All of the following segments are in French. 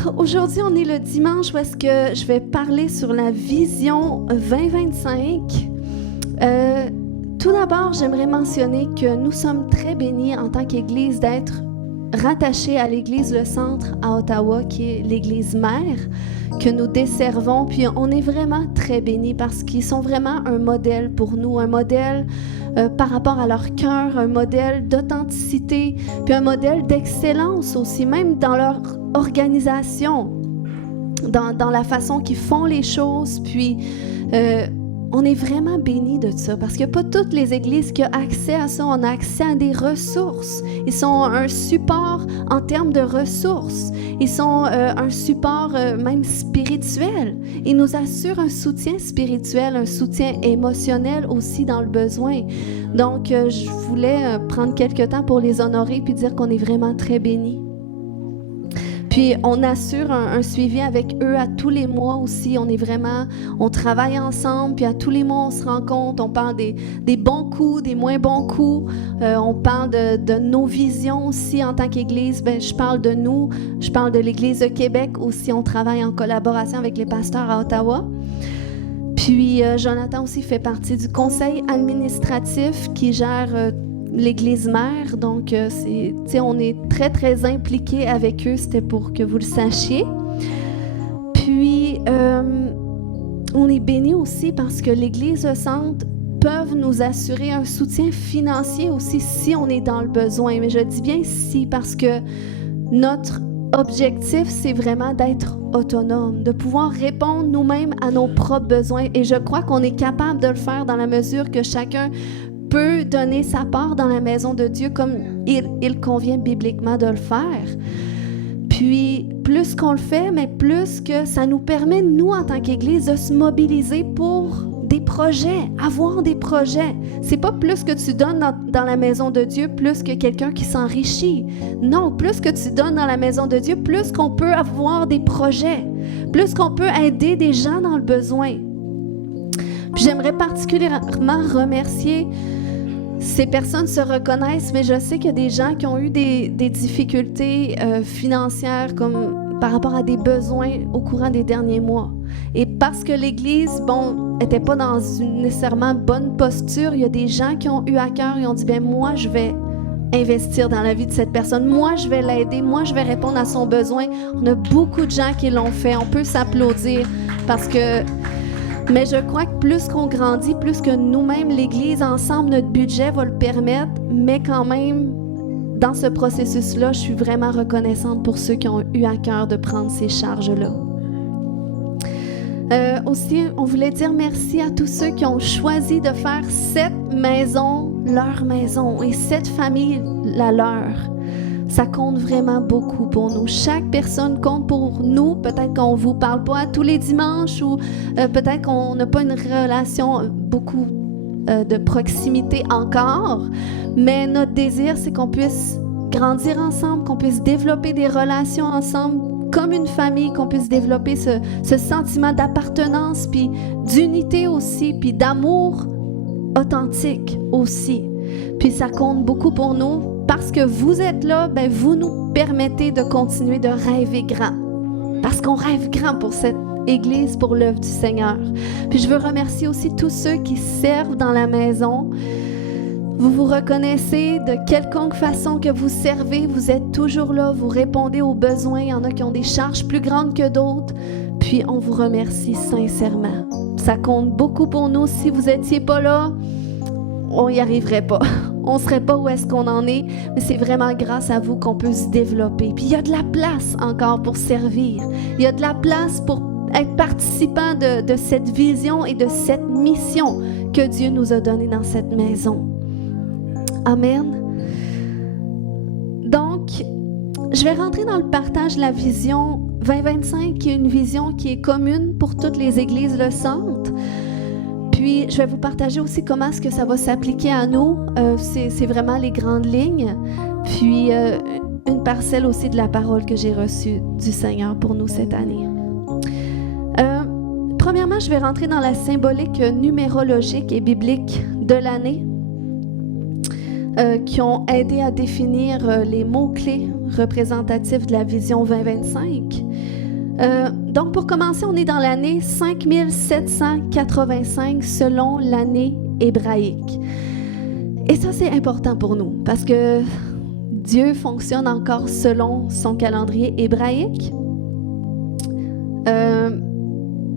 Alors, aujourd'hui, on est le dimanche où est-ce que je vais parler sur la vision 2025. Tout d'abord, j'aimerais mentionner que nous sommes très bénis en tant qu'Église d'être rattachés à l'Église Le Centre à Ottawa, qui est l'Église mère que nous desservons. Puis on est vraiment très bénis parce qu'ils sont vraiment un modèle pour nous, un modèle par rapport à leur cœur, un modèle d'authenticité, puis un modèle d'excellence aussi, même dans leur organisation, dans la façon qu'ils font les choses. Puis on est vraiment bénis de ça parce qu'il n'y a pas toutes les églises qui ont accès à ça. On a accès à des ressources. Ils sont un support en termes de ressources. Ils sont un support même spirituel. Ils nous assurent un soutien spirituel, un soutien émotionnel aussi dans le besoin. Donc, je voulais prendre quelques temps pour les honorer puis dire qu'on est vraiment très bénis. Puis, on assure un suivi avec eux à tous les mois aussi. On travaille ensemble, puis à tous les mois, on se rencontre. On parle des bons coups, des moins bons coups. On parle de nos visions aussi en tant qu'Église. Je parle de nous. Je parle de l'Église de Québec aussi. On travaille en collaboration avec les pasteurs à Ottawa. Puis, Jonathan aussi fait partie du conseil administratif qui gère l'Église mère, donc on est très, très impliqués avec eux, c'était pour que vous le sachiez. Puis, on est bénis aussi parce que l'Église Le Centre peuvent nous assurer un soutien financier aussi si on est dans le besoin. Mais je dis bien si parce que notre objectif, c'est vraiment d'être autonome, de pouvoir répondre nous-mêmes à nos propres besoins. Et je crois qu'on est capable de le faire dans la mesure que chacun peut donner sa part dans la maison de Dieu comme il convient bibliquement de le faire. Puis, plus qu'on le fait, mais plus que ça nous permet, nous, en tant qu'Église, de se mobiliser pour des projets, avoir des projets. C'est pas plus que tu donnes dans la maison de Dieu, plus que quelqu'un qui s'enrichit. Non, plus que tu donnes dans la maison de Dieu, plus qu'on peut avoir des projets, plus qu'on peut aider des gens dans le besoin. Puis j'aimerais particulièrement remercier. Ces personnes se reconnaissent, mais je sais qu'il y a des gens qui ont eu des difficultés financières comme par rapport à des besoins au courant des derniers mois. Et parce que l'Église, n'était pas dans une nécessairement bonne posture, il y a des gens qui ont eu à cœur et ont dit, moi, je vais investir dans la vie de cette personne. Moi, je vais l'aider. Moi, je vais répondre à son besoin. On a beaucoup de gens qui l'ont fait. On peut s'applaudir parce que... Mais je crois que plus qu'on grandit, plus que nous-mêmes, l'Église, ensemble, notre budget va le permettre, mais quand même, dans ce processus-là, je suis vraiment reconnaissante pour ceux qui ont eu à cœur de prendre ces charges-là. Aussi, on voulait dire merci à tous ceux qui ont choisi de faire cette maison leur maison et cette famille la leur. Ça compte vraiment beaucoup pour nous. Chaque personne compte pour nous. Peut-être qu'on ne vous parle pas tous les dimanches ou peut-être qu'on n'a pas une relation beaucoup de proximité encore. Mais notre désir, c'est qu'on puisse grandir ensemble, qu'on puisse développer des relations ensemble comme une famille, qu'on puisse développer ce sentiment d'appartenance, puis d'unité aussi, puis d'amour authentique aussi. Puis ça compte beaucoup pour nous. Parce que vous êtes là, vous nous permettez de continuer de rêver grand. Parce qu'on rêve grand pour cette Église, pour l'œuvre du Seigneur. Puis je veux remercier aussi tous ceux qui servent dans la maison. Vous vous reconnaissez de quelconque façon que vous servez. Vous êtes toujours là, vous répondez aux besoins. Il y en a qui ont des charges plus grandes que d'autres. Puis on vous remercie sincèrement. Ça compte beaucoup pour nous. Si vous n'étiez pas là, on n'y arriverait pas. On ne saurait pas où est-ce qu'on en est, mais c'est vraiment grâce à vous qu'on peut se développer. Puis il y a de la place encore pour servir. Il y a de la place pour être participant de cette vision et de cette mission que Dieu nous a donnée dans cette maison. Amen. Donc, je vais rentrer dans le partage de la vision 2025, qui est une vision qui est commune pour toutes les églises Le Centre. Puis, je vais vous partager aussi comment est-ce que ça va s'appliquer à nous. C'est vraiment les grandes lignes. Puis, une parcelle aussi de la parole que j'ai reçue du Seigneur pour nous cette année. Premièrement, je vais rentrer dans la symbolique numérologique et biblique de l'année. qui ont aidé à définir les mots-clés représentatifs de la vision 2025. Donc, pour commencer, on est dans l'année 5785 selon l'année hébraïque. Et ça, c'est important pour nous parce que Dieu fonctionne encore selon son calendrier hébraïque.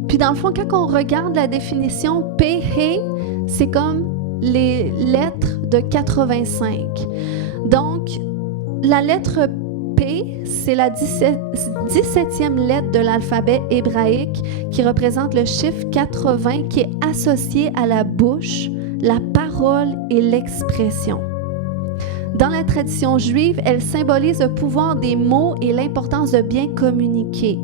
Puis dans le fond, quand on regarde la définition, P-He, c'est comme les lettres de 85. Donc, la lettre P, c'est la 17e lettre de l'alphabet hébraïque qui représente le chiffre 80 qui est associé à la bouche, la parole et l'expression. Dans la tradition juive, elle symbolise le pouvoir des mots et l'importance de bien communiquer.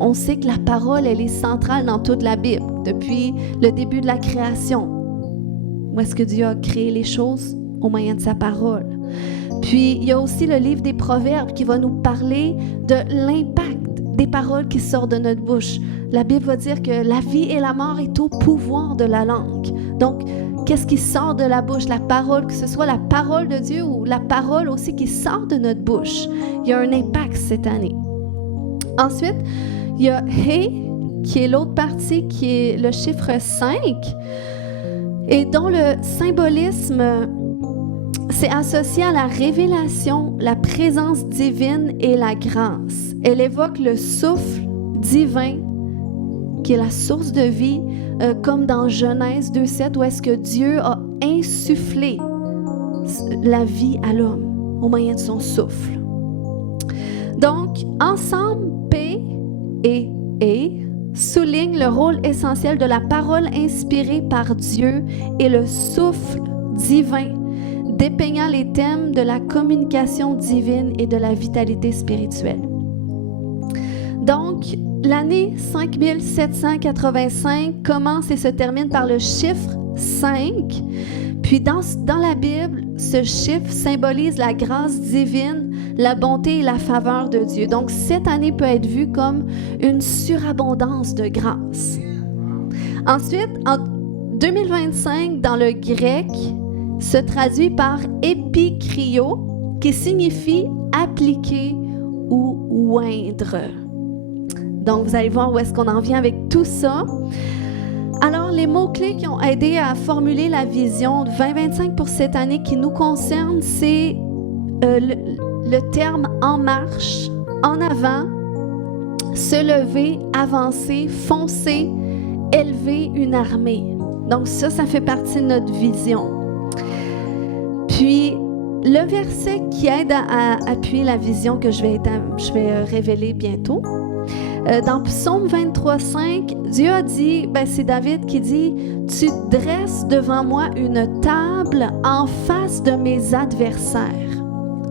On sait que la parole, elle est centrale dans toute la Bible, depuis le début de la création. Où est-ce que Dieu a créé les choses? Au moyen de sa parole. Puis, il y a aussi le livre des Proverbes qui va nous parler de l'impact des paroles qui sortent de notre bouche. La Bible va dire que la vie et la mort est au pouvoir de la langue. Donc, qu'est-ce qui sort de la bouche? La parole, que ce soit la parole de Dieu ou la parole aussi qui sort de notre bouche. Il y a un impact cette année. Ensuite, il y a He, qui est l'autre partie, qui est le chiffre 5, et dont le symbolisme, c'est associé à la révélation, la présence divine et la grâce. Elle évoque le souffle divin, qui est la source de vie, comme dans Genèse 2,7, où est-ce que Dieu a insufflé la vie à l'homme au moyen de son souffle. Donc, ensemble, P et E soulignent le rôle essentiel de la parole inspirée par Dieu et le souffle divin, dépeignant les thèmes de la communication divine et de la vitalité spirituelle. Donc, l'année 5785 commence et se termine par le chiffre 5. Puis dans la Bible, ce chiffre symbolise la grâce divine, la bonté et la faveur de Dieu. Donc, cette année peut être vue comme une surabondance de grâce. Ensuite, en 2025, dans le grec, se traduit par épikrio, qui signifie appliquer ou oindre. Donc, vous allez voir où est-ce qu'on en vient avec tout ça. Alors, les mots-clés qui ont aidé à formuler la vision 2025 pour cette année qui nous concerne, c'est le terme « en marche »,« en avant »,« se lever »,« avancer »,« foncer »,« élever une armée ». Donc ça fait partie de notre vision. Puis, le verset qui aide à appuyer la vision que je vais révéler bientôt, dans Psaume 23,5, Dieu a dit, c'est David qui dit « Tu dresses devant moi une table en face de mes adversaires.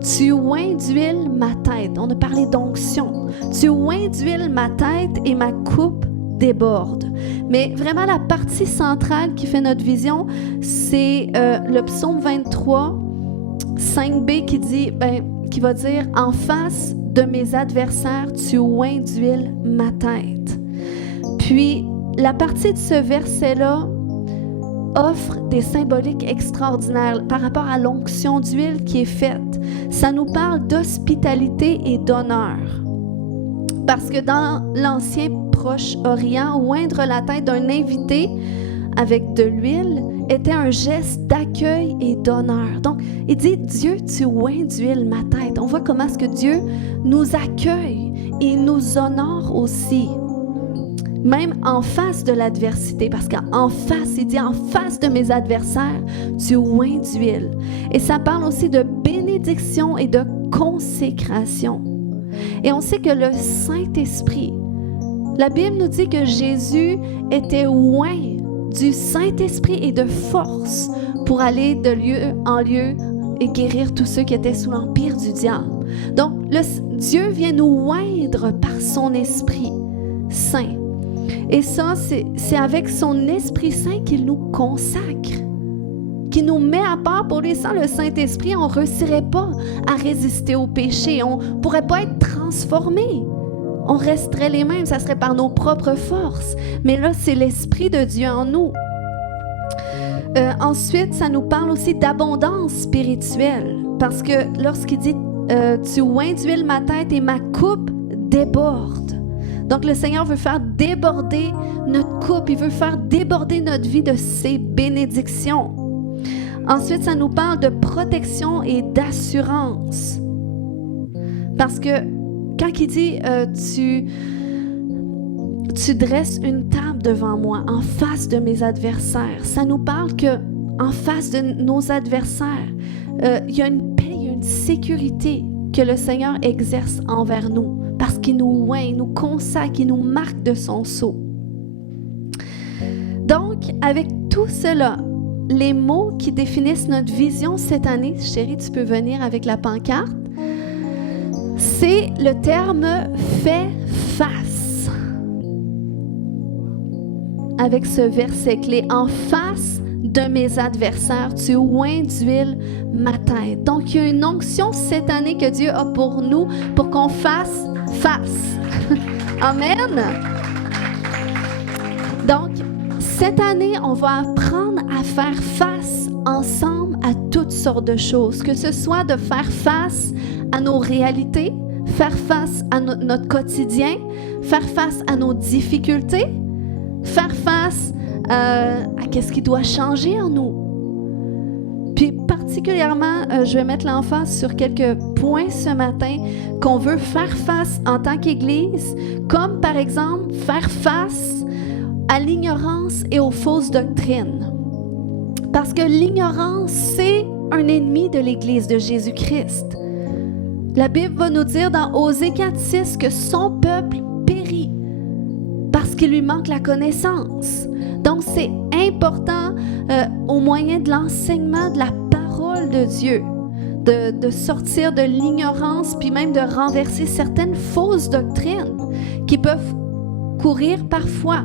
Tu oins d'huile ma tête. » On a parlé d'onction. « Tu oins d'huile ma tête et ma coupe déborde. » Mais vraiment, la partie centrale qui fait notre vision, c'est le Psaume 23, 5b qui va dire « En face de mes adversaires, tu oins d'huile ma tête. » Puis, la partie de ce verset-là offre des symboliques extraordinaires par rapport à l'onction d'huile qui est faite. Ça nous parle d'hospitalité et d'honneur. Parce que dans l'ancien Proche-Orient, oindre la tête d'un invité avec de l'huile était un geste d'accueil et d'honneur. Donc, il dit, Dieu, tu oins d'huile ma tête. On voit comment est-ce que Dieu nous accueille et nous honore aussi. Même en face de l'adversité, parce qu'en face, il dit, en face de mes adversaires, tu oins d'huile. Et ça parle aussi de bénédiction et de consécration. Et on sait que le Saint-Esprit, la Bible nous dit que Jésus était oint du Saint-Esprit et de force pour aller de lieu en lieu et guérir tous ceux qui étaient sous l'empire du diable. Donc, Dieu vient nous oindre par son Esprit Saint. Et ça, c'est avec son Esprit Saint qu'il nous consacre, qui nous met à part. Pour lui, sans le Saint-Esprit, on ne réussirait pas à résister au péché. On ne pourrait pas être transformé. On resterait les mêmes, ça serait par nos propres forces. Mais là, c'est l'Esprit de Dieu en nous. Ensuite, ça nous parle aussi d'abondance spirituelle. Parce que lorsqu'il dit tu oins d'huile ma tête et ma coupe déborde. Donc, le Seigneur veut faire déborder notre coupe. Il veut faire déborder notre vie de ses bénédictions. Ensuite, ça nous parle de protection et d'assurance. Parce que quand il dit tu dresses une table devant moi en face de mes adversaires, ça nous parle que en face de nos adversaires, il y a une paix, il y a une sécurité que le Seigneur exerce envers nous parce qu'il nous oint, il nous consacre, il nous marque de son sceau. Donc, avec tout cela, les mots qui définissent notre vision cette année, chérie, tu peux venir avec la pancarte, c'est le terme « fais face ». Avec ce verset clé, en face de mes adversaires, tu oins d'huile ma tête. Donc, il y a une onction cette année que Dieu a pour nous, pour qu'on fasse face. Amen. Donc, cette année, on va apprendre à faire face ensemble à toutes sortes de choses, que ce soit de faire face à nos réalités, faire face à notre quotidien, faire face à nos difficultés, faire face à qu'est-ce qui doit changer en nous. Puis particulièrement, je vais mettre l'emphase sur quelques points ce matin qu'on veut faire face en tant qu'Église, comme par exemple faire face à l'ignorance et aux fausses doctrines. Parce que l'ignorance, c'est un ennemi de l'Église de Jésus-Christ. La Bible va nous dire dans Osée 4:6 que son peuple périt parce qu'il lui manque la connaissance. Donc, c'est important au moyen de l'enseignement de la parole de Dieu, de sortir de l'ignorance, puis même de renverser certaines fausses doctrines qui peuvent courir parfois,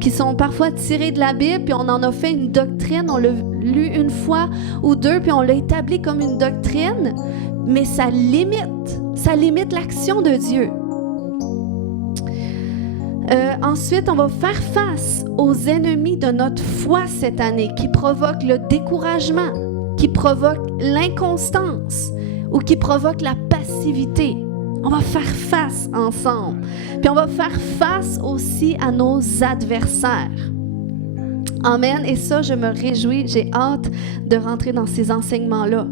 qui sont parfois tirées de la Bible, puis on en a fait une doctrine, on l'a lu une fois ou deux, puis on l'a établi comme une doctrine, mais ça limite l'action de Dieu. Ensuite, on va faire face aux ennemis de notre foi cette année qui provoquent le découragement, qui provoquent l'inconstance ou qui provoquent la passivité. On va faire face ensemble. Puis on va faire face aussi à nos adversaires. Amen. Et ça, je me réjouis. J'ai hâte de rentrer dans ces enseignements-là.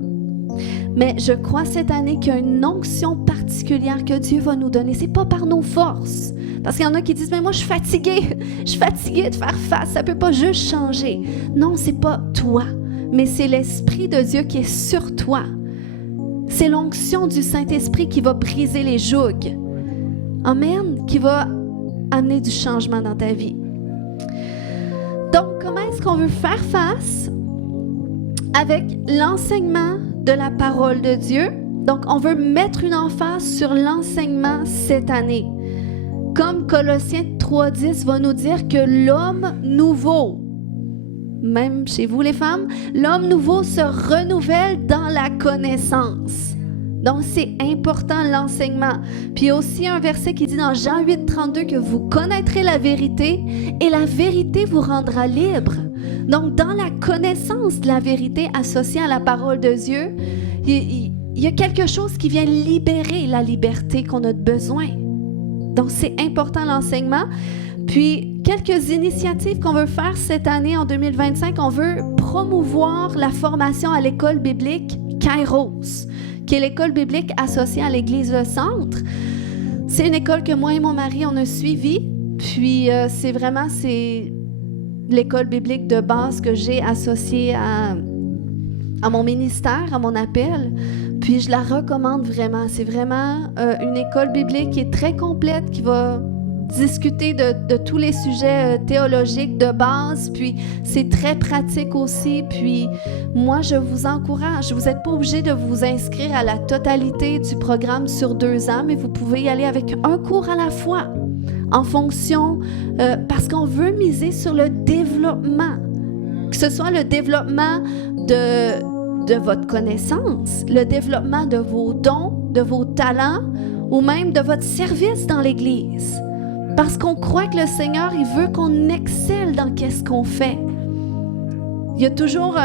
Mais je crois cette année qu'il y a une onction particulière que Dieu va nous donner. C'est pas par nos forces. Parce qu'il y en a qui disent, mais moi, je suis fatiguée. Je suis fatiguée de faire face. Ça peut pas juste changer. Non, c'est pas toi. Mais c'est l'Esprit de Dieu qui est sur toi. C'est l'onction du Saint-Esprit qui va briser les jougs. Amen. Qui va amener du changement dans ta vie. Donc, comment est-ce qu'on veut faire face avec l'enseignement de la parole de Dieu? Donc, on veut mettre une emphase sur l'enseignement cette année. Comme Colossiens 3:10 va nous dire que l'homme nouveau, même chez vous les femmes, l'homme nouveau se renouvelle dans la connaissance. Donc, c'est important l'enseignement. Puis, il y a aussi un verset qui dit dans Jean 8:32 que vous connaîtrez la vérité et la vérité vous rendra libre. Donc, dans la connaissance de la vérité associée à la parole de Dieu, il y a quelque chose qui vient libérer la liberté qu'on a besoin. Donc, c'est important l'enseignement. Puis, quelques initiatives qu'on veut faire cette année, en 2025, on veut promouvoir la formation à l'école biblique Kairos, qui est l'école biblique associée à l'Église Le Centre. C'est une école que moi et mon mari, on a suivie. Puis, c'est l'école biblique de base que j'ai associée à mon ministère, à mon appel. Puis, je la recommande vraiment. C'est vraiment une école biblique qui est très complète, qui va discuter de tous les sujets théologiques de base, puis c'est très pratique aussi. Puis moi, je vous encourage. Vous n'êtes pas obligé de vous inscrire à la totalité du programme sur 2 ans, mais vous pouvez y aller avec un cours à la fois, en fonction, parce qu'on veut miser sur le développement, que ce soit le développement de votre connaissance, le développement de vos dons, de vos talents, ou même de votre service dans l'Église. Parce qu'on croit que le Seigneur, il veut qu'on excelle dans qu'est-ce qu'on fait. Il y a toujours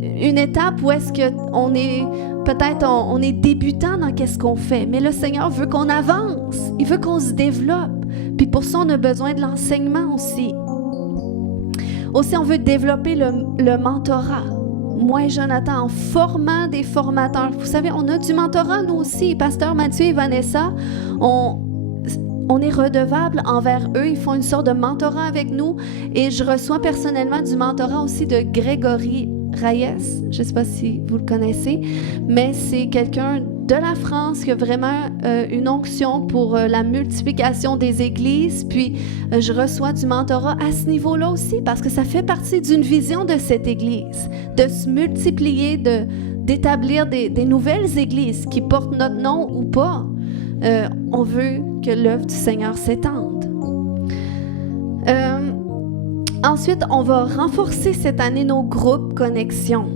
une étape où est-ce qu'on est, peut-être on est débutant dans qu'est-ce qu'on fait, mais le Seigneur veut qu'on avance, il veut qu'on se développe. Puis pour ça, on a besoin de l'enseignement aussi. Aussi, on veut développer le mentorat. Moi et Jonathan, en formant des formateurs. Vous savez, on a du mentorat, nous aussi. Pasteur Mathieu et Vanessa, on est redevable envers eux. Ils font une sorte de mentorat avec nous. Et je reçois personnellement du mentorat aussi de Grégory Reyes. Je ne sais pas si vous le connaissez, mais c'est quelqu'un de la France qui a vraiment une onction pour la multiplication des églises. Puis, je reçois du mentorat à ce niveau-là aussi parce que ça fait partie d'une vision de cette église, de se multiplier, d'établir des nouvelles églises qui portent notre nom ou pas. On veut que l'œuvre du Seigneur s'étende. Ensuite, on va renforcer cette année nos groupes Connexion.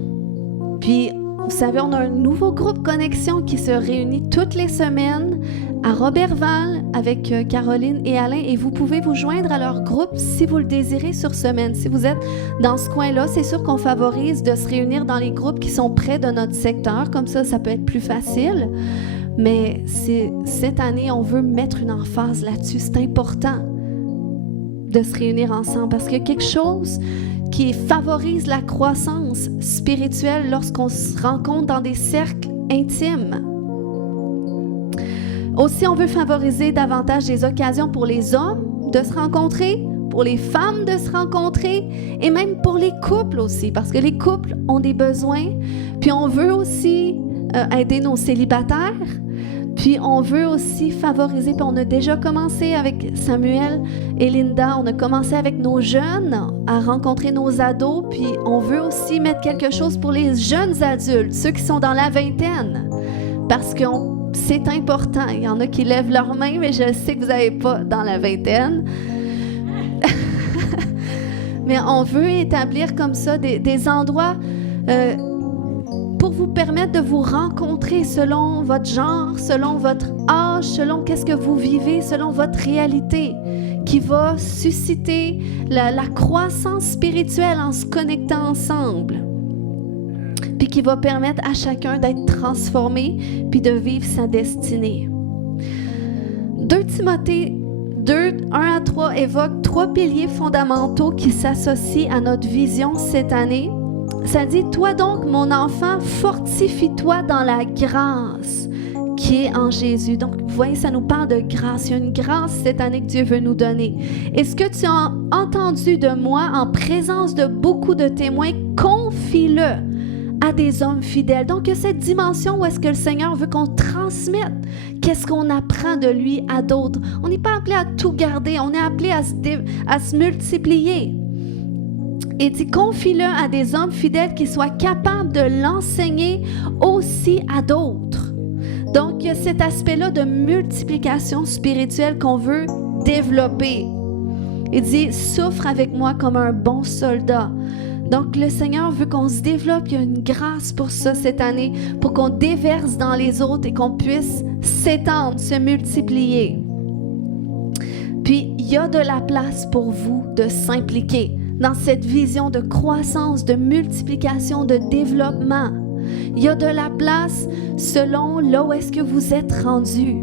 Puis, vous savez, on a un nouveau groupe Connexion qui se réunit toutes les semaines à Robertval avec Caroline et Alain. Et vous pouvez vous joindre à leur groupe si vous le désirez sur semaine. Si vous êtes dans ce coin-là, c'est sûr qu'on favorise de se réunir dans les groupes qui sont près de notre secteur. Comme ça peut être plus facile. Mais cette année, on veut mettre une emphase là-dessus. C'est important de se réunir ensemble parce qu'il y a quelque chose qui favorise la croissance spirituelle lorsqu'on se rencontre dans des cercles intimes. Aussi, on veut favoriser davantage des occasions pour les hommes de se rencontrer, pour les femmes de se rencontrer et même pour les couples aussi, parce que les couples ont des besoins. Puis on veut aussi aider nos célibataires. Puis on veut aussi favoriser, puis on a déjà commencé avec Samuel et Linda, on a commencé avec nos jeunes à rencontrer nos ados, puis on veut aussi mettre quelque chose pour les jeunes adultes, ceux qui sont dans la vingtaine, parce que c'est important. Il y en a qui lèvent leurs mains, mais je sais que vous n'avez pas dans la vingtaine. Mais on veut établir comme ça des endroits pour vous permettre de vous rencontrer selon votre genre, selon votre âge, selon qu'est-ce que vous vivez, selon votre réalité, qui va susciter la croissance spirituelle en se connectant ensemble, puis qui va permettre à chacun d'être transformé, puis de vivre sa destinée. 2 Timothée 2, 1 à 3 évoque 3 piliers fondamentaux qui s'associent à notre vision cette année. Ça dit, toi donc, mon enfant, fortifie-toi dans la grâce qui est en Jésus. Donc, vous voyez, ça nous parle de grâce. Il y a une grâce cette année que Dieu veut nous donner. Et ce que tu as entendu de moi en présence de beaucoup de témoins, confie-le à des hommes fidèles. Donc, il y a cette dimension où est-ce que le Seigneur veut qu'on transmette qu'est-ce qu'on apprend de lui à d'autres. On n'est pas appelé à tout garder, on est appelé à se multiplier. Et dit, confie-le à des hommes fidèles qui soient capables de l'enseigner aussi à d'autres. Donc, il y a cet aspect-là de multiplication spirituelle qu'on veut développer. Il dit, souffre avec moi comme un bon soldat. Donc, le Seigneur veut qu'on se développe. Il y a une grâce pour ça cette année, pour qu'on déverse dans les autres et qu'on puisse s'étendre, se multiplier. Puis, il y a de la place pour vous de s'impliquer dans cette vision de croissance, de multiplication, de développement. Il y a de la place selon là où est-ce que vous êtes rendu.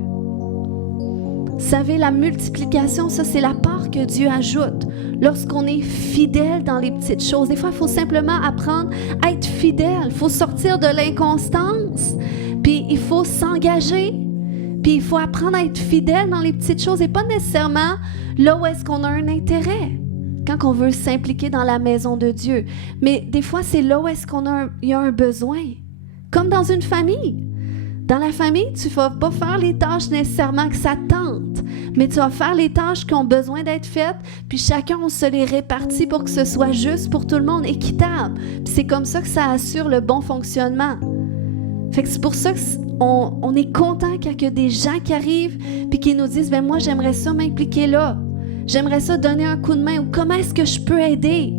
Vous savez, la multiplication, ça, c'est la part que Dieu ajoute lorsqu'on est fidèle dans les petites choses. Des fois, il faut simplement apprendre à être fidèle. Il faut sortir de l'inconstance, puis il faut s'engager, puis il faut apprendre à être fidèle dans les petites choses et pas nécessairement là où est-ce qu'on a un intérêt. Quand on veut s'impliquer dans la maison de Dieu. Mais des fois, c'est là où est-ce il y a un besoin. Comme dans une famille. Dans la famille, tu ne vas pas faire les tâches nécessairement que ça tente, mais tu vas faire les tâches qui ont besoin d'être faites, puis chacun, on se les répartit pour que ce soit juste pour tout le monde, équitable. Puis c'est comme ça que ça assure le bon fonctionnement. Fait que c'est pour ça qu'on est content quand il y a des gens qui arrivent puis qui nous disent « moi, j'aimerais ça m'impliquer là. J'aimerais ça donner un coup de main. » Ou « comment est-ce que je peux aider? »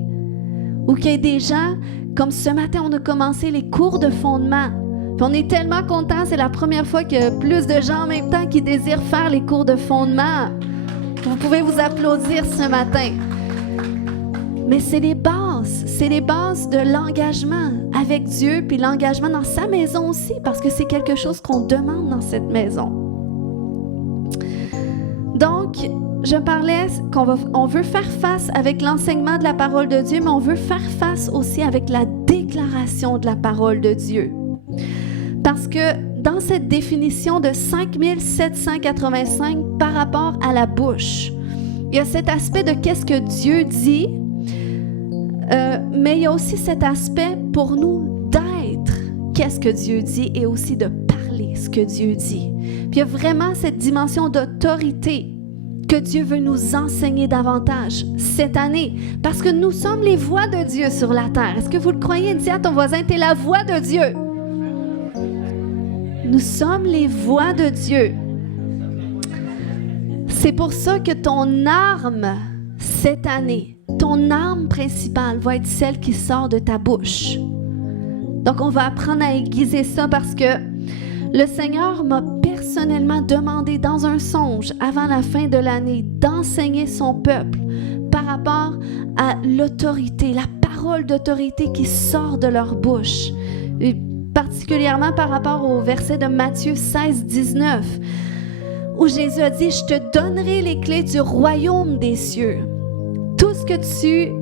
Ou qu'il y ait des gens, comme ce matin, on a commencé les cours de fondement. Puis on est tellement contents, c'est la première fois qu'il y a plus de gens en même temps qui désirent faire les cours de fondement. Vous pouvez vous applaudir ce matin. Mais c'est les bases, c'est les bases de l'engagement avec Dieu, puis l'engagement dans sa maison aussi, parce que c'est quelque chose qu'on demande dans cette maison. Donc, je parlais qu'on veut faire face avec l'enseignement de la parole de Dieu, mais on veut faire face aussi avec la déclaration de la parole de Dieu. Parce que dans cette définition de 5785 par rapport à la bouche, il y a cet aspect de qu'est-ce que Dieu dit, mais il y a aussi cet aspect pour nous d'être qu'est-ce que Dieu dit et aussi de parler ce que Dieu dit. Puis il y a vraiment cette dimension d'autorité que Dieu veut nous enseigner davantage cette année, parce que nous sommes les voix de Dieu sur la terre. Est-ce que vous le croyez? Dis à ton voisin, t'es la voix de Dieu. Nous sommes les voix de Dieu. C'est pour ça que ton arme, cette année, ton arme principale va être celle qui sort de ta bouche. Donc, on va apprendre à aiguiser ça parce que le Seigneur m'a personnellement demandé dans un songe, avant la fin de l'année, d'enseigner son peuple par rapport à l'autorité, la parole d'autorité qui sort de leur bouche. Et particulièrement par rapport au verset de Matthieu 16, 19, où Jésus a dit « Je te donnerai les clés du royaume des cieux. Tout ce que tu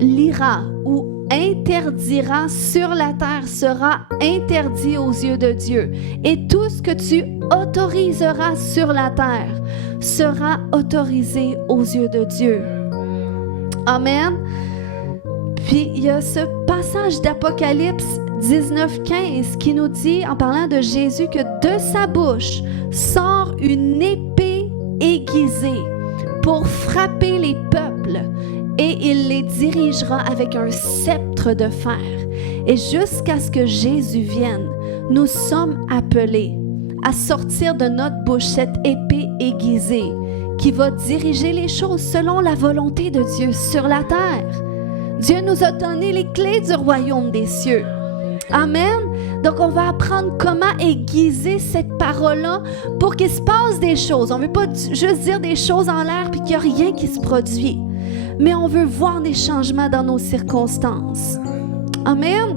liras ou interdiras sur la terre sera interdit aux yeux de Dieu. Et tout ce que tu autoriseras sur la terre sera autorisé aux yeux de Dieu. » Amen. Puis il y a ce passage d'Apocalypse 19:15 qui nous dit, en parlant de Jésus, que de sa bouche sort une épée aiguisée pour frapper les peuples et il les dirigera avec un sceptre de fer. Et jusqu'à ce que Jésus vienne, nous sommes appelés à sortir de notre bouche cette épée aiguisée qui va diriger les choses selon la volonté de Dieu sur la terre. Dieu nous a donné les clés du royaume des cieux. Amen. Donc, on va apprendre comment aiguiser cette parole-là pour qu'il se passe des choses. On ne veut pas juste dire des choses en l'air puis qu'il n'y a rien qui se produit. Mais on veut voir des changements dans nos circonstances. Amen.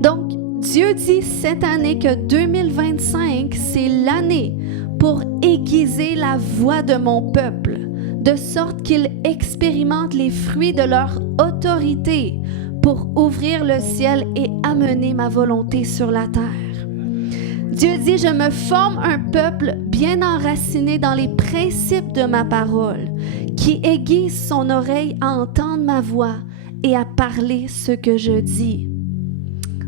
Donc, Dieu dit cette année que 2025, c'est l'année pour aiguiser la voix de mon peuple, de sorte qu'ils expérimentent les fruits de leur autorité pour ouvrir le ciel et amener ma volonté sur la terre. Dieu dit, je me forme un peuple bien enraciné dans les principes de ma parole, qui aiguise son oreille à entendre ma voix et à parler ce que je dis.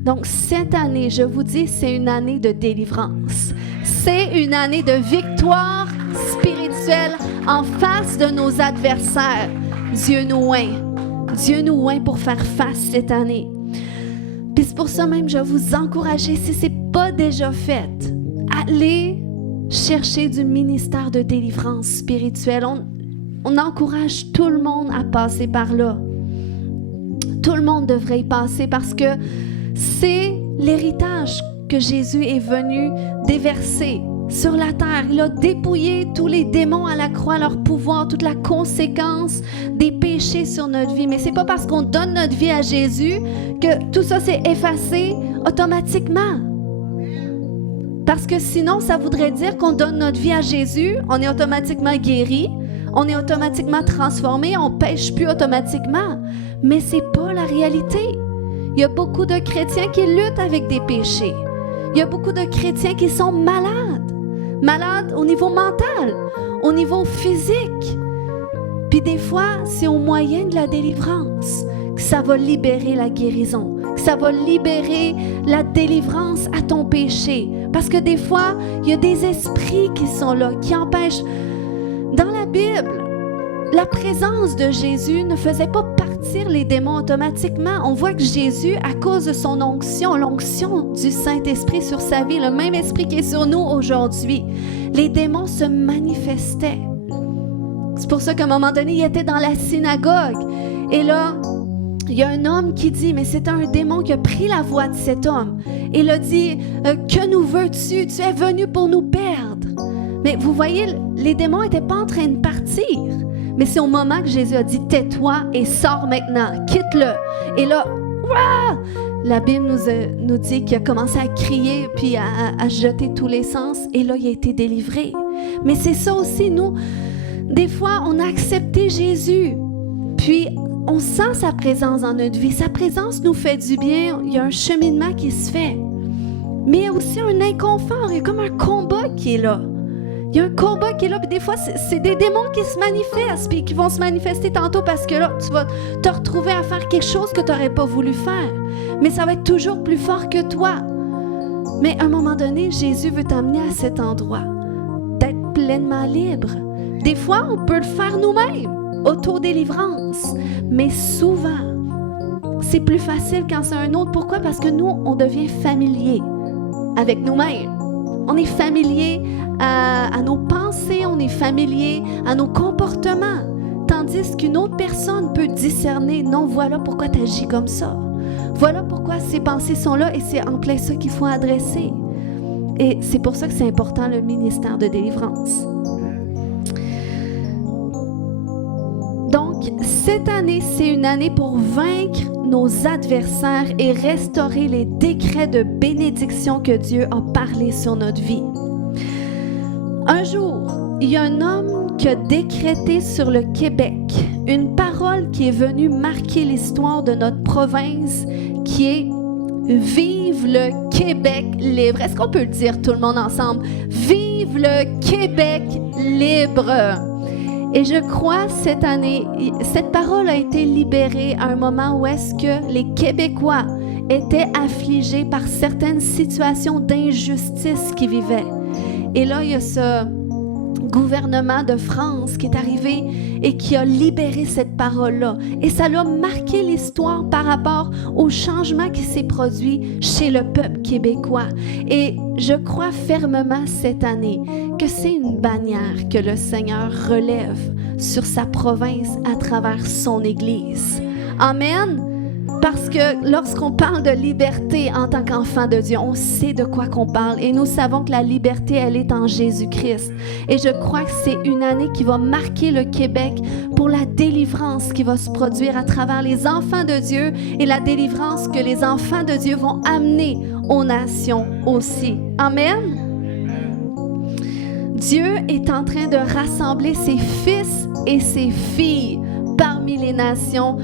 Donc, cette année, je vous dis, c'est une année de délivrance. C'est une année de victoire spirituelle en face de nos adversaires. Dieu nous oint. Dieu nous oint pour faire face cette année. Puis c'est pour ça même, je vais vous encourager, si ce n'est pas déjà fait, allez chercher du ministère de délivrance spirituelle. On encourage tout le monde à passer par là. Tout le monde devrait y passer parce que c'est l'héritage que Jésus est venu déverser sur la terre. Il a dépouillé tous les démons à la croix, leur pouvoir, toute la conséquence des péchés sur notre vie. Mais c'est pas parce qu'on donne notre vie à Jésus que tout ça s'est effacé automatiquement. Parce que sinon, ça voudrait dire qu'on donne notre vie à Jésus, on est automatiquement guéri, on est automatiquement transformé, on pêche plus automatiquement. Mais c'est pas la réalité. Il y a beaucoup de chrétiens qui luttent avec des péchés. Il y a beaucoup de chrétiens qui sont malades. Malades au niveau mental, au niveau physique. Puis des fois, c'est au moyen de la délivrance que ça va libérer la guérison, que ça va libérer la délivrance à ton péché. Parce que des fois, il y a des esprits qui sont là, qui empêchent. Dans la Bible, la présence de Jésus ne faisait pas partir les démons automatiquement. On voit que Jésus, à cause de son onction, l'onction du Saint-Esprit sur sa vie, le même esprit qui est sur nous aujourd'hui, les démons se manifestaient. C'est pour ça qu'à un moment donné, il était dans la synagogue. Et là, il y a un homme qui dit, mais c'est un démon qui a pris la voix de cet homme. Et il a dit, que nous veux-tu? Tu es venu pour nous perdre. Mais vous voyez, les démons n'étaient pas en train de partir. Mais c'est au moment que Jésus a dit « Tais-toi et sors maintenant, quitte-le ». Et là, ouah! La Bible nous dit qu'il a commencé à crier puis à jeter tous les sens. Et là, il a été délivré. Mais c'est ça aussi, nous, des fois, on a accepté Jésus. Puis, on sent sa présence dans notre vie. Sa présence nous fait du bien. Il y a un cheminement qui se fait. Mais il y a aussi un inconfort. Il y a comme un combat qui est là. Il y a un combat qui est là. Puis des fois, c'est des démons qui se manifestent. Puis qui vont se manifester tantôt parce que là, tu vas te retrouver à faire quelque chose que tu n'aurais pas voulu faire. Mais ça va être toujours plus fort que toi. Mais à un moment donné, Jésus veut t'amener à cet endroit. D'être pleinement libre. Des fois, on peut le faire nous-mêmes. Autodélivrance. Mais souvent, c'est plus facile quand c'est un autre. Pourquoi? Parce que nous, on devient familier avec nous-mêmes. On est familier à nos pensées, on est familier à nos comportements. Tandis qu'une autre personne peut discerner, non, voilà pourquoi tu agis comme ça. Voilà pourquoi ces pensées sont là et c'est en plein ça qu'il faut adresser. Et c'est pour ça que c'est important le ministère de délivrance. Donc, cette année, c'est une année pour vaincre nos adversaires et restaurer les décrets de bénédiction que Dieu a parlé sur notre vie. Un jour, il y a un homme qui a décrété sur le Québec une parole qui est venue marquer l'histoire de notre province, qui est « Vive le Québec libre ». Est-ce qu'on peut le dire tout le monde ensemble? « Vive le Québec libre ». Et je crois cette année, cette parole a été libérée à un moment où est-ce que les Québécois étaient affligés par certaines situations d'injustice qu'ils vivaient. Et là, il y a ce gouvernement de France qui est arrivé et qui a libéré cette parole-là. Et ça l'a marqué l'histoire par rapport au changement qui s'est produit chez le peuple québécois. Et je crois fermement cette année que c'est une bannière que le Seigneur relève sur sa province à travers son Église. Amen. Parce que lorsqu'on parle de liberté en tant qu'enfant de Dieu, on sait de quoi qu'on parle et nous savons que la liberté, elle est en Jésus-Christ. Et je crois que c'est une année qui va marquer le Québec pour la délivrance qui va se produire à travers les enfants de Dieu et la délivrance que les enfants de Dieu vont amener aux nations aussi. Amen. Dieu est en train de rassembler ses fils et ses filles parmi les nations.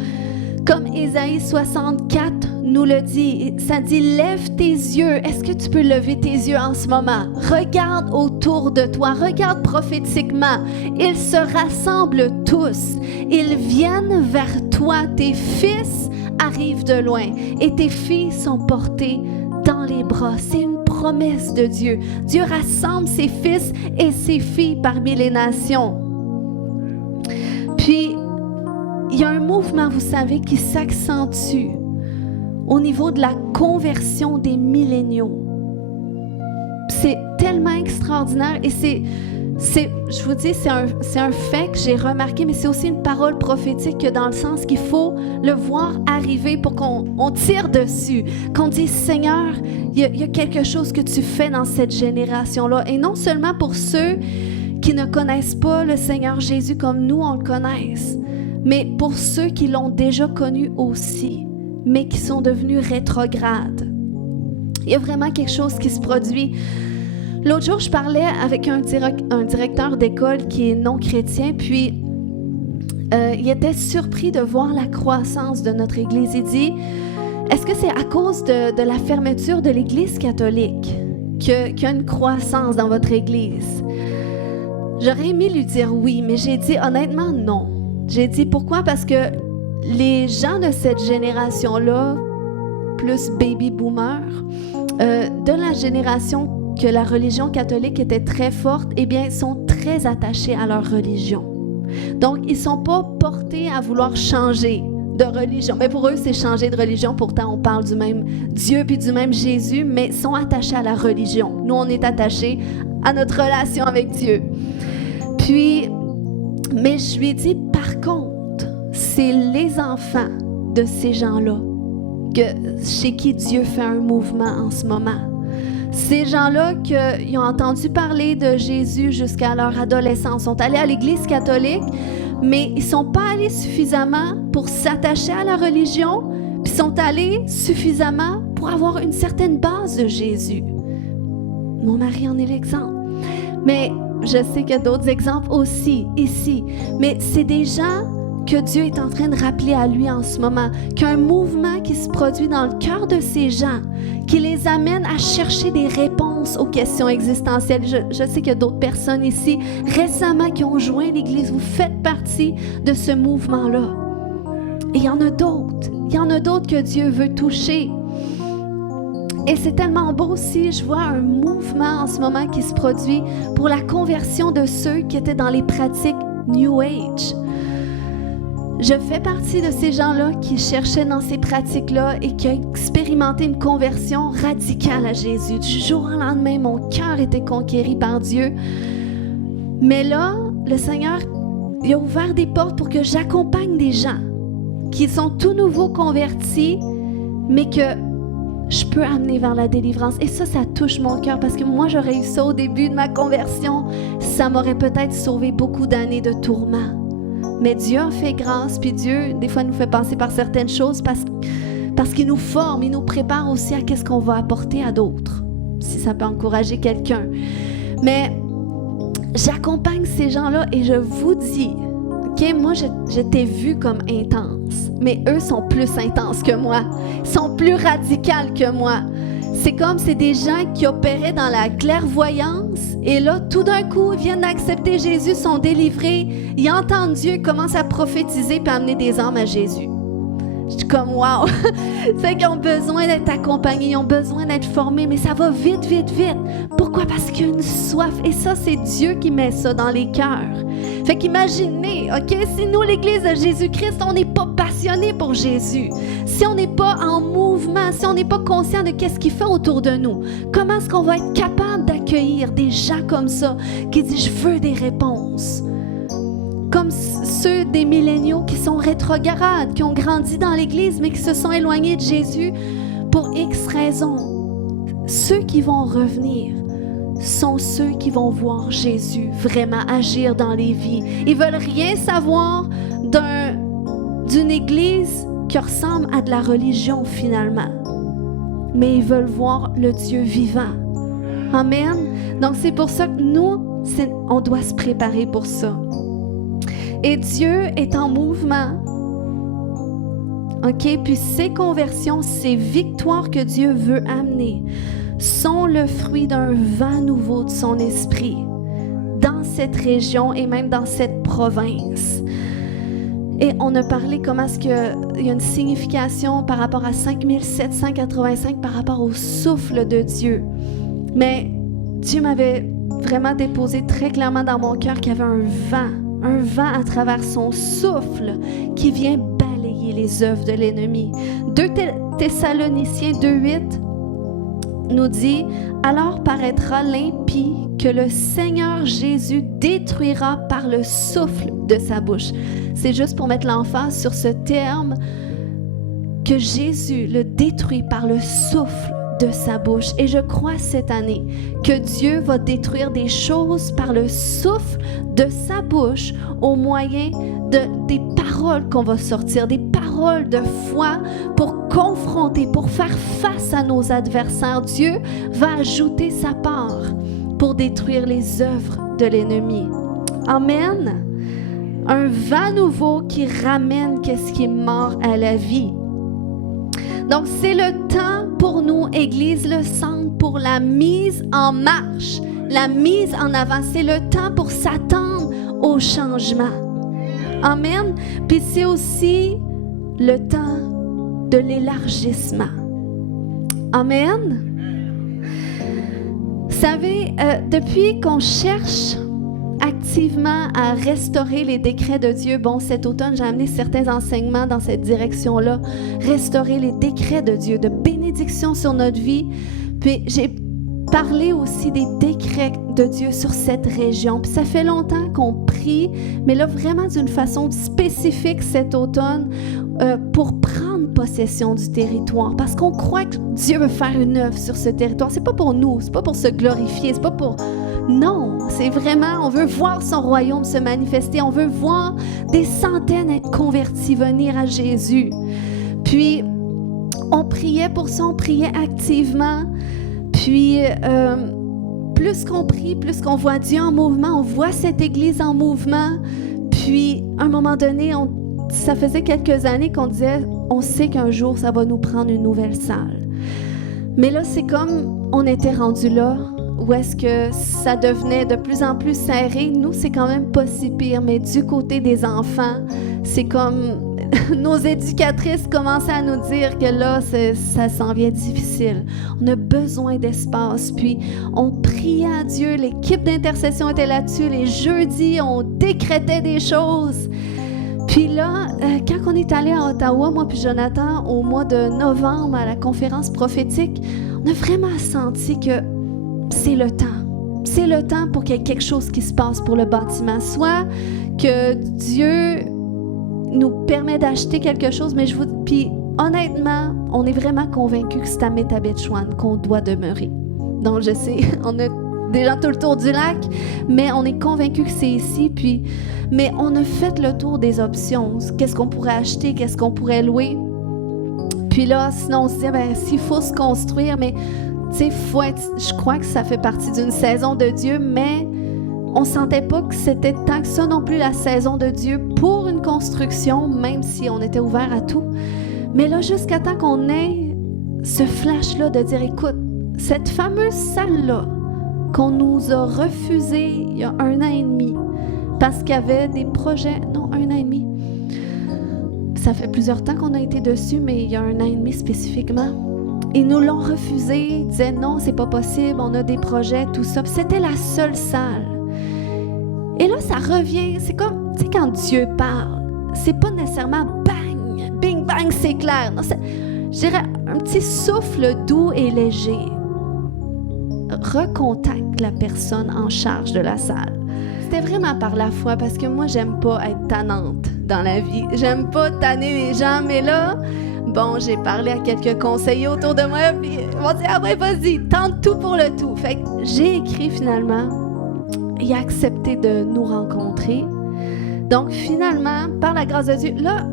Comme Ésaïe 64 nous le dit, ça dit « Lève tes yeux ». Est-ce que tu peux lever tes yeux en ce moment? Regarde autour de toi, regarde prophétiquement. Ils se rassemblent tous. Ils viennent vers toi. Tes fils arrivent de loin et tes filles sont portées dans les bras. C'est une promesse de Dieu. Dieu rassemble ses fils et ses filles parmi les nations. Puis, il y a un mouvement, vous savez, qui s'accentue au niveau de la conversion des milléniaux. C'est tellement extraordinaire et je vous dis, c'est un fait que j'ai remarqué, mais c'est aussi une parole prophétique que dans le sens qu'il faut le voir arriver pour qu'on tire dessus, qu'on dise, Seigneur, il y a quelque chose que tu fais dans cette génération-là. Et non seulement pour ceux qui ne connaissent pas le Seigneur Jésus comme nous, on le connaisse, mais pour ceux qui l'ont déjà connu aussi, mais qui sont devenus rétrogrades. Il y a vraiment quelque chose qui se produit. L'autre jour, je parlais avec un directeur d'école qui est non chrétien, puis il était surpris de voir la croissance de notre Église. Il dit, est-ce que c'est à cause de la fermeture de l'Église catholique qu'il y a une croissance dans votre Église? J'aurais aimé lui dire oui, mais j'ai dit honnêtement non. J'ai dit pourquoi? Parce que les gens de cette génération-là, plus baby boomers, de la génération que la religion catholique était très forte, eh bien, sont très attachés à leur religion. Donc, ils ne sont pas portés à vouloir changer de religion. Mais pour eux, c'est changer de religion. Pourtant, on parle du même Dieu puis du même Jésus, mais ils sont attachés à la religion. Nous, on est attachés à notre relation avec Dieu. Puis, mais je lui ai dit, par contre, c'est les enfants de ces gens-là chez qui Dieu fait un mouvement en ce moment. Ces gens-là qui ont entendu parler de Jésus jusqu'à leur adolescence sont allés à l'Église catholique, mais ils ne sont pas allés suffisamment pour s'attacher à la religion, puis sont allés suffisamment pour avoir une certaine base de Jésus. Mon mari en est l'exemple. Mais je sais qu'il y a d'autres exemples aussi ici. Mais c'est des gens que Dieu est en train de rappeler à lui en ce moment, qu'il y a un mouvement qui se produit dans le cœur de ces gens, qui les amène à chercher des réponses aux questions existentielles. Je sais qu'il y a d'autres personnes ici récemment qui ont joint l'Église. Vous faites partie de ce mouvement-là. Et il y en a d'autres. Il y en a d'autres que Dieu veut toucher. Et c'est tellement beau aussi, je vois un mouvement en ce moment qui se produit pour la conversion de ceux qui étaient dans les pratiques New Age. Je fais partie de ces gens-là qui cherchaient dans ces pratiques-là et qui ont expérimenté une conversion radicale à Jésus. Du jour au lendemain, mon cœur était conquéri par Dieu. Mais là, le Seigneur il a ouvert des portes pour que j'accompagne des gens qui sont tout nouveau convertis, mais que je peux amener vers la délivrance. Et ça touche mon cœur parce que moi, j'aurais eu ça au début de ma conversion. Ça m'aurait peut-être sauvé beaucoup d'années de tourments. Mais Dieu a fait grâce, puis Dieu, des fois, nous fait passer par certaines choses parce qu'il nous forme, il nous prépare aussi à qu'est-ce qu'on va apporter à d'autres, si ça peut encourager quelqu'un. Mais j'accompagne ces gens-là et je vous dis, OK, moi, je t'ai vu comme intense, mais eux sont plus intenses que moi, sont plus radicales que moi. C'est des gens qui opéraient dans la clairvoyance et là, tout d'un coup, ils viennent d'accepter Jésus, sont délivrés, ils entendent Dieu, ils commencent à prophétiser et à amener des âmes à Jésus. Je suis comme, wow! C'est qu'ils ont besoin d'être accompagnés, ils ont besoin d'être formés, mais ça va vite, vite, vite. Pourquoi? Parce qu'il y a une soif. Et ça, c'est Dieu qui met ça dans les cœurs. Fait qu'imaginez, OK, si nous, l'Église de Jésus-Christ, on n'est pas passionnés pour Jésus, si on n'est pas en mouvement, si on n'est pas conscient de qu'est-ce qu'il fait autour de nous, comment est-ce qu'on va être capable d'accueillir des gens comme ça qui disent « Je veux des réponses ». Comme ceux des milléniaux qui sont rétrogrades, qui ont grandi dans l'Église, mais qui se sont éloignés de Jésus pour X raisons. Ceux qui vont revenir sont ceux qui vont voir Jésus vraiment agir dans les vies. Ils veulent rien savoir d'une Église qui ressemble à de la religion finalement. Mais ils veulent voir le Dieu vivant. Amen. Donc c'est pour ça que nous, on doit se préparer pour ça. Et Dieu est en mouvement. OK? Puis ces conversions, ces victoires que Dieu veut amener sont le fruit d'un vent nouveau de son esprit dans cette région et même dans cette province. Et on a parlé comment est-ce qu'il y a une signification par rapport à 5785 par rapport au souffle de Dieu. Mais Dieu m'avait vraiment déposé très clairement dans mon cœur qu'il y avait un vent à travers son souffle qui vient balayer les œuvres de l'ennemi. 2 Thessaloniciens 2:8 nous dit « Alors paraîtra l'impie que le Seigneur Jésus détruira par le souffle de sa bouche. » C'est juste pour mettre l'emphase sur ce terme que Jésus le détruit par le souffle de sa bouche. Et je crois cette année que Dieu va détruire des choses par le souffle de sa bouche au moyen des paroles qu'on va sortir, des paroles de foi pour confronter, pour faire face à nos adversaires. Dieu va ajouter sa part pour détruire les œuvres de l'ennemi. Amen. Un vent nouveau qui ramène qu'est-ce qui est mort à la vie. Donc, c'est le temps pour nous, Église Le Centre, pour la mise en marche, la mise en avant. C'est le temps pour s'attendre au changement. Amen. Puis c'est aussi le temps de l'élargissement. Amen. Vous savez, depuis qu'on cherche activement à restaurer les décrets de Dieu. Bon, cet automne, j'ai amené certains enseignements dans cette direction-là. Restaurer les décrets de Dieu, de bénédiction sur notre vie. Puis j'ai parlé aussi des décrets de Dieu sur cette région. Puis ça fait longtemps qu'on prie, mais là, vraiment d'une façon spécifique cet automne, pour prendre possession du territoire. Parce qu'on croit que Dieu veut faire une œuvre sur ce territoire. C'est pas pour nous, c'est pas pour se glorifier, c'est pas pour Non, c'est vraiment, on veut voir son royaume se manifester. On veut voir des centaines être convertis, venir à Jésus. Puis, on priait pour ça, on priait activement. Puis, plus qu'on prie, plus qu'on voit Dieu en mouvement, on voit cette Église en mouvement. Puis, à un moment donné, ça faisait quelques années qu'on disait, on sait qu'un jour, ça va nous prendre une nouvelle salle. Mais là, c'est comme on était rendu là, où est-ce que ça devenait de plus en plus serré. Nous, c'est quand même pas si pire, mais du côté des enfants, c'est comme nos éducatrices commençaient à nous dire que là, ça s'en vient difficile. On a besoin d'espace. Puis, on priait à Dieu. L'équipe d'intercession était là-dessus. Les jeudis, on décrétait des choses. Puis là, quand on est allé à Ottawa, moi puis Jonathan, au mois de novembre, à la conférence prophétique, on a vraiment senti que c'est le temps. C'est le temps pour qu'il y ait quelque chose qui se passe pour le bâtiment. Soit que Dieu nous permet d'acheter quelque chose, mais puis honnêtement, on est vraiment convaincus que c'est à Métabetchouan qu'on doit demeurer. Donc je sais, on a des gens tout le tour du lac, mais on est convaincus que c'est ici. Mais on a fait le tour des options. Qu'est-ce qu'on pourrait acheter, qu'est-ce qu'on pourrait louer. Puis là, sinon on se disait, s'il faut se construire, mais tu sais, je crois que ça fait partie d'une saison de Dieu, mais on sentait pas que c'était tant que ça non plus la saison de Dieu pour une construction, même si on était ouvert à tout. Mais là, jusqu'à temps qu'on ait ce flash-là de dire, écoute, cette fameuse salle-là qu'on nous a refusée il y a 1 an et demi, parce qu'il y avait des projets, non, 1 an et demi. Ça fait plusieurs temps qu'on a été dessus, mais il y a 1 an et demi spécifiquement. Ils nous l'ont refusé, ils disaient non, c'est pas possible, on a des projets, tout ça. Puis c'était la seule salle. Et là, ça revient, c'est comme, tu sais, quand Dieu parle, c'est pas nécessairement bang, bing, bang, c'est clair. Non, je dirais un petit souffle doux et léger. Recontacte la personne en charge de la salle. C'était vraiment par la foi, parce que moi, j'aime pas être tannante dans la vie. J'aime pas tanner les gens, mais là, bon, j'ai parlé à quelques conseillers autour de moi, puis ils m'ont dit, ah ouais, vas-y, tente tout pour le tout. Fait que j'ai écrit finalement, il a accepté de nous rencontrer. Donc finalement, par la grâce de Dieu, là,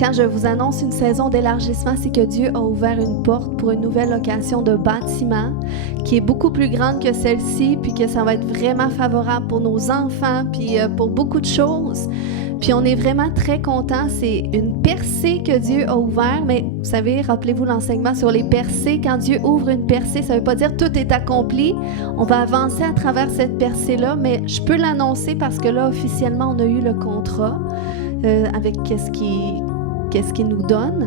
quand je vous annonce une saison d'élargissement, c'est que Dieu a ouvert une porte pour une nouvelle location de bâtiment qui est beaucoup plus grande que celle-ci, puis que ça va être vraiment favorable pour nos enfants, puis pour beaucoup de choses. Puis on est vraiment très contents. C'est une percée que Dieu a ouverte, mais vous savez, rappelez-vous l'enseignement sur les percées. Quand Dieu ouvre une percée, ça ne veut pas dire tout est accompli. On va avancer à travers cette percée-là, mais je peux l'annoncer parce que là, officiellement, on a eu le contrat avec qu'est-ce qu'il nous donne.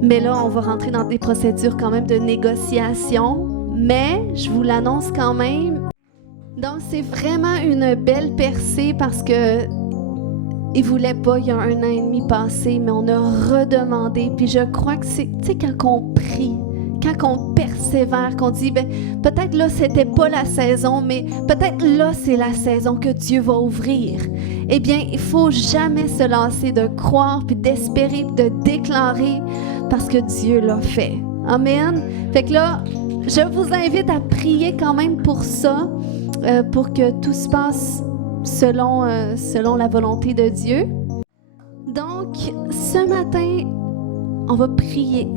Mais là, on va rentrer dans des procédures quand même de négociation, mais je vous l'annonce quand même. Donc, c'est vraiment une belle percée parce que il voulait pas, il y a 1 an et demi passé, mais on a redemandé. Puis je crois que c'est, tu sais, quand on prie, quand on persévère, qu'on dit, ben, peut-être là, c'était pas la saison, mais peut-être là, c'est la saison que Dieu va ouvrir. Eh bien, il faut jamais se lasser de croire, puis d'espérer, puis de déclarer, parce que Dieu l'a fait. Amen. Fait que là, je vous invite à prier quand même pour ça, pour que tout se passe selon la volonté de Dieu. Donc, ce matin, on va prier.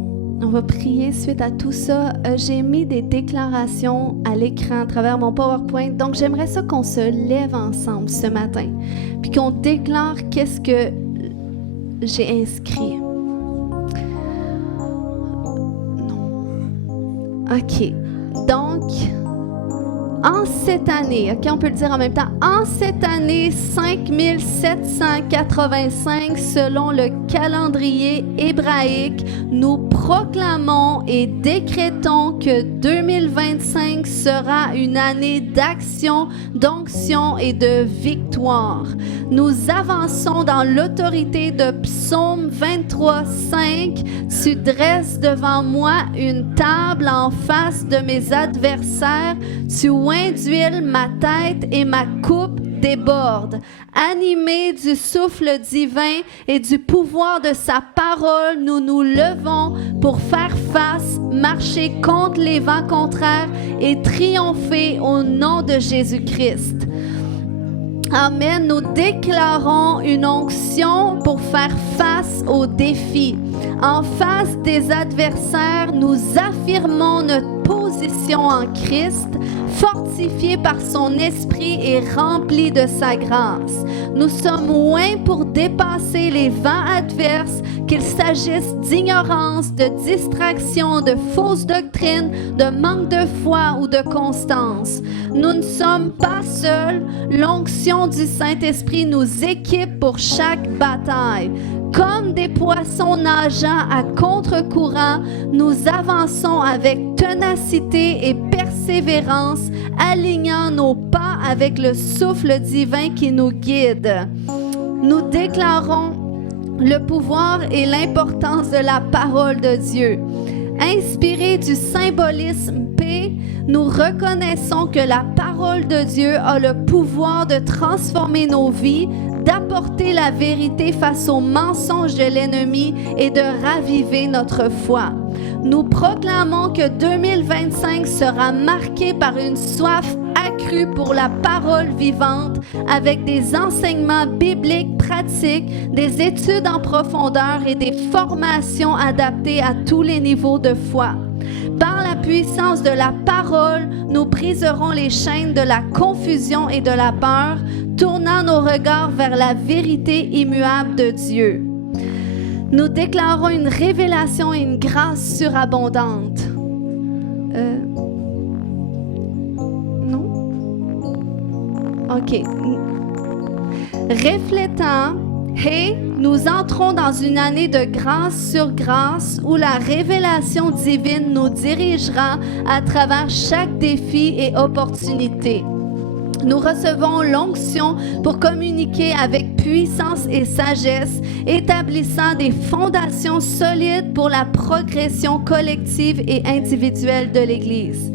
On va prier suite à tout ça. J'ai mis des déclarations à l'écran à travers mon PowerPoint. Donc, j'aimerais ça qu'on se lève ensemble ce matin, puis qu'on déclare qu'est-ce que j'ai inscrit. Non. OK. Donc, en cette année, OK, on peut le dire en même temps, en cette année 5785 selon le calendrier hébraïque, nous proclamons et décrétons que 2025 sera une année d'action, d'onction et de victoire. Nous avançons dans l'autorité de Psaume 23:5. Tu dresses devant moi une table en face de mes adversaires. Tu oins d'huile ma tête et ma coupe déborde. Animés du souffle divin et du pouvoir de sa parole, nous nous levons pour faire face, marcher contre les vents contraires et triompher au nom de Jésus-Christ. Amen. Nous déclarons une onction pour faire face aux défis. En face des adversaires, nous affirmons notre position en Christ, fortifiés par son esprit et remplis de sa grâce. Nous sommes loin pour dépasser les vents adverses, qu'il s'agisse d'ignorance, de distraction, de fausses doctrines, de manque de foi ou de constance. Nous ne sommes pas seuls. L'onction du Saint-Esprit nous équipe pour chaque bataille. Comme des poissons nageant à contre-courant, nous avançons avec ténacité et persévérance, alignant nos pas avec le souffle divin qui nous guide. Nous déclarons le pouvoir et l'importance de la parole de Dieu. Inspirés du symbolisme P, nous reconnaissons que la parole de Dieu a le pouvoir de transformer nos vies, d'apporter la vérité face aux mensonges de l'ennemi et de raviver notre foi. Nous proclamons que 2025 sera marqué par une soif accrue pour la parole vivante avec des enseignements bibliques pratiques, des études en profondeur et des formations adaptées à tous les niveaux de foi. Par la puissance de la parole, nous briserons les chaînes de la confusion et de la peur, tournant nos regards vers la vérité immuable de Dieu. Nous déclarons une révélation et une grâce surabondante. Non? OK. Reflétant, nous entrons dans une année de grâce sur grâce où la révélation divine nous dirigera à travers chaque défi et opportunité. Nous recevons l'onction pour communiquer avec puissance et sagesse, établissant des fondations solides pour la progression collective et individuelle de l'Église.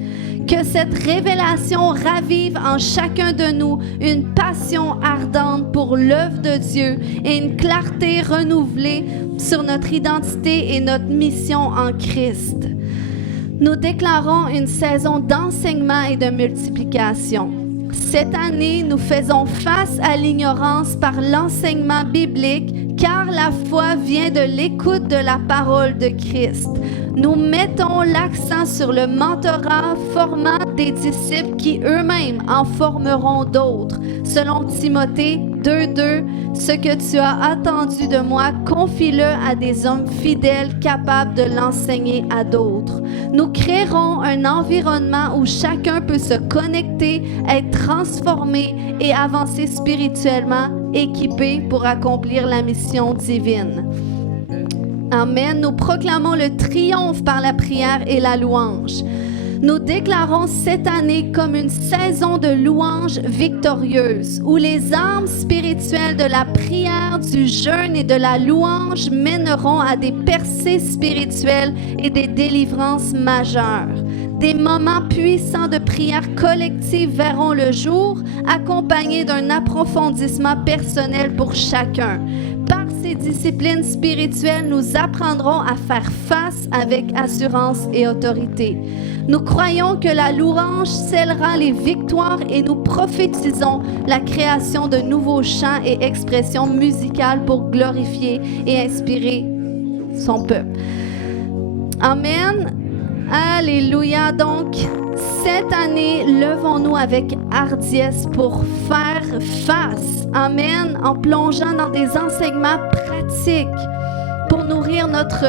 Que cette révélation ravive en chacun de nous une passion ardente pour l'œuvre de Dieu et une clarté renouvelée sur notre identité et notre mission en Christ. Nous déclarons une saison d'enseignement et de multiplication. Cette année, nous faisons face à l'ignorance par l'enseignement biblique, car la foi vient de l'écoute de la parole de Christ. Nous mettons l'accent sur le mentorat, formant des disciples qui eux-mêmes en formeront d'autres. Selon Timothée 2:2, ce que tu as entendu de moi, confie-le à des hommes fidèles capables de l'enseigner à d'autres. Nous créerons un environnement où chacun peut se connecter, être transformé et avancer spirituellement, équipé pour accomplir la mission divine. Amen. Nous proclamons le triomphe par la prière et la louange. Nous déclarons cette année comme une saison de louange victorieuse, où les armes spirituelles de la prière, du jeûne et de la louange mèneront à des percées spirituelles et des délivrances majeures. Des moments puissants de prière collective verront le jour, accompagnés d'un approfondissement personnel pour chacun. Par ces disciplines spirituelles, nous apprendrons à faire face avec assurance et autorité. Nous croyons que la louange scellera les victoires et nous prophétisons la création de nouveaux chants et expressions musicales pour glorifier et inspirer son peuple. Amen. Alléluia. Donc, cette année, levons-nous avec hardiesse pour faire face, amen, en plongeant dans des enseignements pratiques pour nourrir notre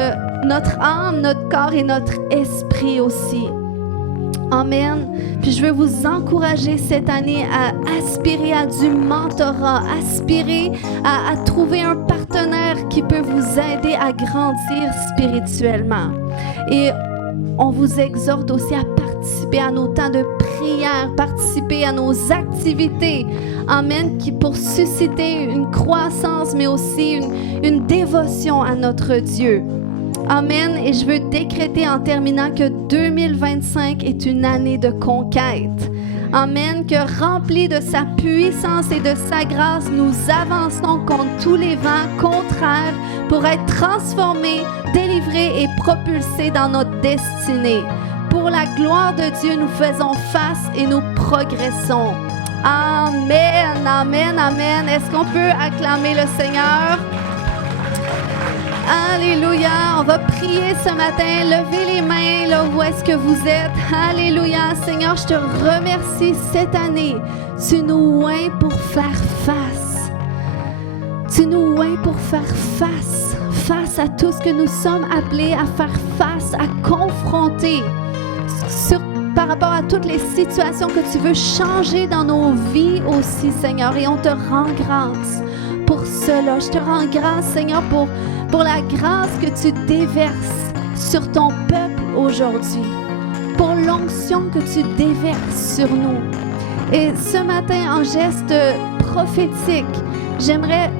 âme, notre corps et notre esprit aussi. Amen. Puis je veux vous encourager cette année à aspirer à du mentorat, aspirer à trouver un partenaire qui peut vous aider à grandir spirituellement. Et on vous exhorte aussi à participer à nos temps de prière, participer à nos activités, amen, qui pour susciter une croissance, mais aussi une dévotion à notre Dieu. Amen. Et je veux décréter en terminant que 2025 est une année de conquête. Amen. Que remplis de sa puissance et de sa grâce, nous avançons contre tous les vents contraires pour être transformés, délivrés et propulsés dans notre destinée. Pour la gloire de Dieu, nous faisons face et nous progressons. Amen, amen, amen. Est-ce qu'on peut acclamer le Seigneur? Alléluia. On va prier ce matin. Levez les mains là où est-ce que vous êtes. Alléluia. Seigneur, je te remercie cette année. Tu nous oins pour faire face. Tu nous oins pour faire face à tout ce que nous sommes appelés à faire face, à confronter. Par rapport à toutes les situations que tu veux changer dans nos vies aussi, Seigneur. Et on te rend grâce pour cela. Je te rends grâce, Seigneur, pour la grâce que tu déverses sur ton peuple aujourd'hui. Pour l'onction que tu déverses sur nous. Et ce matin, en geste prophétique, j'aimerais...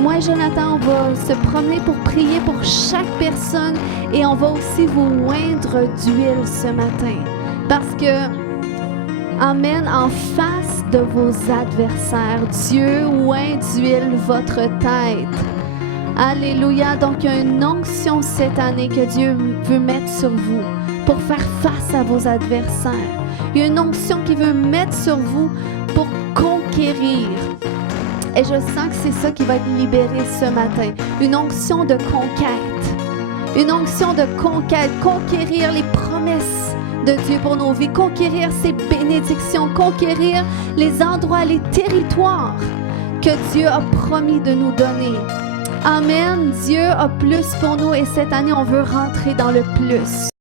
Moi et Jonathan, on va se promener pour prier pour chaque personne et on va aussi vous oindre d'huile ce matin. Parce que, amen, en face de vos adversaires, Dieu oint d'huile votre tête. Alléluia. Donc, il y a une onction cette année que Dieu veut mettre sur vous pour faire face à vos adversaires. Il y a une onction qu'il veut mettre sur vous pour conquérir. Et je sens que c'est ça qui va être libéré ce matin. Une onction de conquête. Une onction de conquête. Conquérir les promesses de Dieu pour nos vies. Conquérir ses bénédictions. Conquérir les endroits, les territoires que Dieu a promis de nous donner. Amen. Dieu a plus pour nous et cette année, on veut rentrer dans le plus.